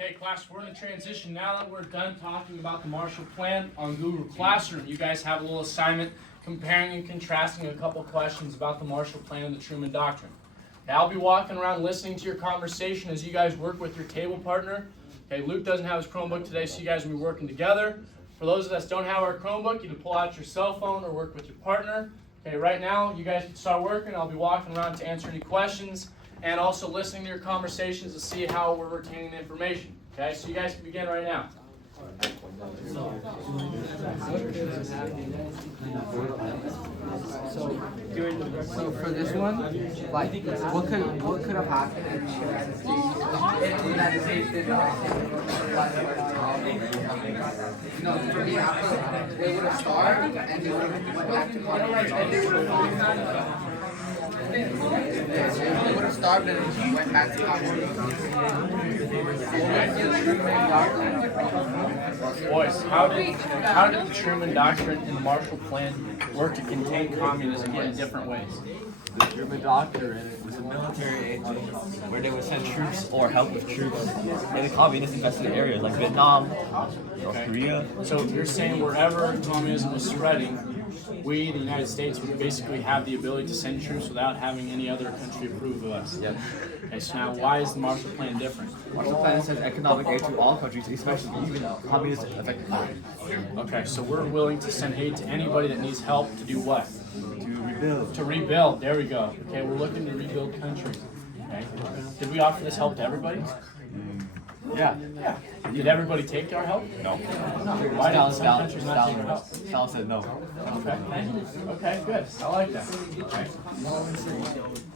Okay, class, we're in a transition now that we're done talking about the Marshall Plan on Google Classroom. You guys have a little assignment comparing and contrasting a couple questions about the Marshall Plan and the Truman Doctrine. Okay, I'll be walking around listening to your conversation as you guys work with your table partner. Okay, Luke doesn't have his Chromebook today, so you guys will be working together. For those of us that don't have our Chromebook, you can pull out your cell phone or work with your partner. Okay, right now, you guys can start working. I'll be walking around to answer any questions and also listening to your conversations to see how we're retaining the information. Okay, so you guys can begin right now. So for this one, like, what could have happened if the United States did not no, for me, they would have starved and they would have went back to communism. They would have starved and went back to communism. Boys, how did the Truman Doctrine and the Marshall Plan work to contain communism in different ways? The Truman Doctrine was a military agency where they would send troops or help with troops in the communist infested areas like Vietnam, North Korea. So you're saying wherever communism was spreading, we, the United States, would basically have the ability to send troops without having any other country approve of us? Yep. Okay, so now why is the Marshall Plan different? The Marshall Plan says economic aid to all countries, especially even communist affected countries. Okay, so we're willing to send aid to anybody that needs help to do what? To rebuild. To rebuild, there we go. Okay, we're looking to rebuild countries. Okay. Did we offer this help to everybody? Yeah. Did everybody take our help? No. Why did some countries not take our help? Stalin said no. Okay, good. I like that. Okay.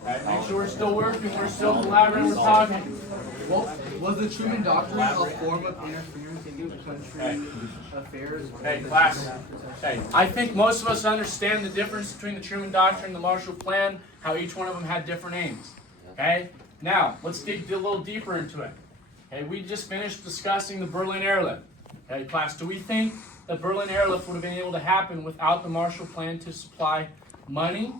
Alright, make sure we're still working, we're still collaborating, we're talking. Well, was the Truman Doctrine a form of interference into country affairs? Hey, class. Okay, I think most of us understand the difference between the Truman Doctrine and the Marshall Plan, how each one of them had different aims. Okay? Now, let's dig a little deeper into it. Okay, we just finished discussing the Berlin airlift. Okay, class, do we think the Berlin airlift would have been able to happen without the Marshall Plan to supply money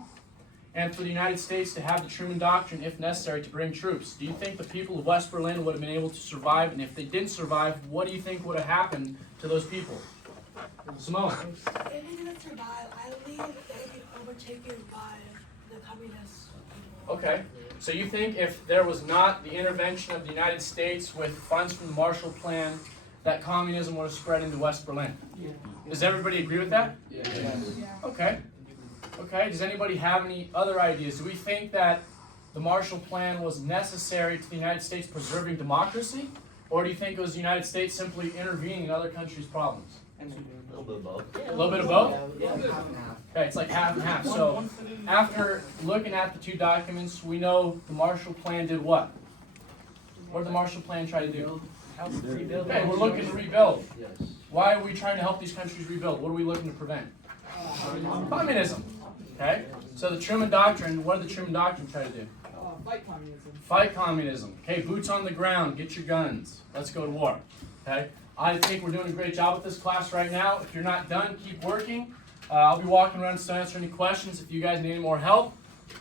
and for the United States to have the Truman Doctrine, if necessary, to bring troops? Do you think the people of West Berlin would have been able to survive? And if they didn't survive, what do you think would have happened to those people? Simone. If they didn't survive, I believe they would be overtaken by the communists. Okay. So you think if there was not the intervention of the United States with funds from the Marshall Plan, that communism would have spread into West Berlin? Yeah. Does everybody agree with that? Yeah. Okay. Okay. Does anybody have any other ideas? Do we think that the Marshall Plan was necessary to the United States preserving democracy? Or do you think it was the United States simply intervening in other countries' problems? A little bit of both. A little bit of both? Okay, it's like half and half. So after looking at the two documents, we know the Marshall Plan did what? What did the Marshall Plan try to do? Okay, we're looking to rebuild. Why are we trying to help these countries rebuild? What are we looking to prevent? Communism. Okay, so the Truman Doctrine, what did the Truman Doctrine try to do? Fight communism. Fight communism. Okay, boots on the ground, get your guns. Let's go to war. Okay, I think we're doing a great job with this class right now. If you're not done, keep working. I'll be walking around to answer any questions if you guys need any more help.